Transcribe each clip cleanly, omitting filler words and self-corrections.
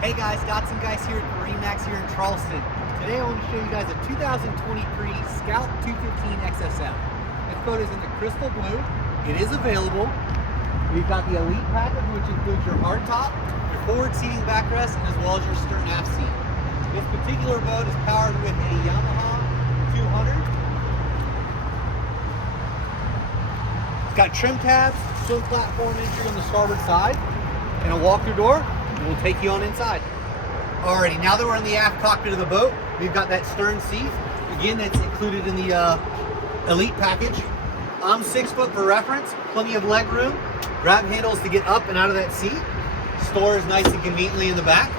Hey guys, Dotson guys here at MarineMax here in Charleston. Today I want to show you guys a 2023 Scout 215 XSF. This boat is in the crystal blue. It is available. We've got the Elite package, which includes your hardtop, your forward seating backrest, and as well as your stern aft seat. This particular boat is powered with a Yamaha 200. It's got trim tabs, swim platform entry on the starboard side, and a walk-through door, and we'll take you on inside. Alrighty, now that we're in the aft cockpit of the boat, we've got that stern seat. Again, that's included in the Elite package. I'm 6 foot for reference, plenty of leg room, grab handles to get up and out of that seat. Stores nice and conveniently in the back.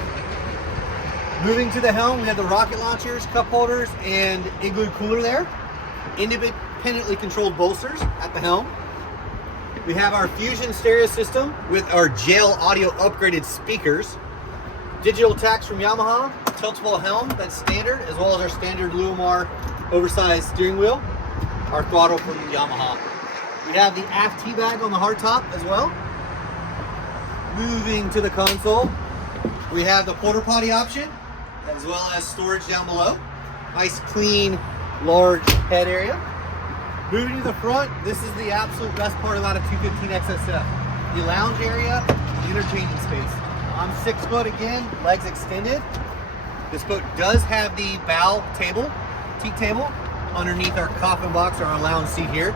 Moving to the helm, we have the rocket launchers, cup holders, and igloo cooler there. Independently controlled bolsters at the helm. We have our Fusion stereo system with our jail audio upgraded speakers. Digital tacks from Yamaha, tiltable helm, that's standard, as well as our standard Lumar oversized steering wheel. Our throttle from Yamaha. We have the aft T-bag on the hardtop as well. Moving to the console, we have the porta potty option, as well as storage down below. Nice, clean, large head area. Moving to the front, this is the absolute best part about a 215 XSF. The lounge area, the entertaining space. I'm 6 foot again, legs extended. This boat does have the bow table, teak table, underneath our coffin box or our lounge seat here.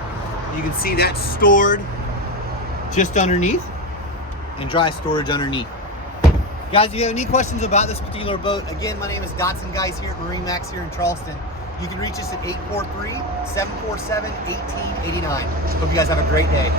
You can see that stored just underneath, and dry storage underneath. Guys, if you have any questions about this particular boat, again, my name is Dotson guys here at MarineMax here in Charleston. You can reach us at 843-747-1889. Hope you guys have a great day.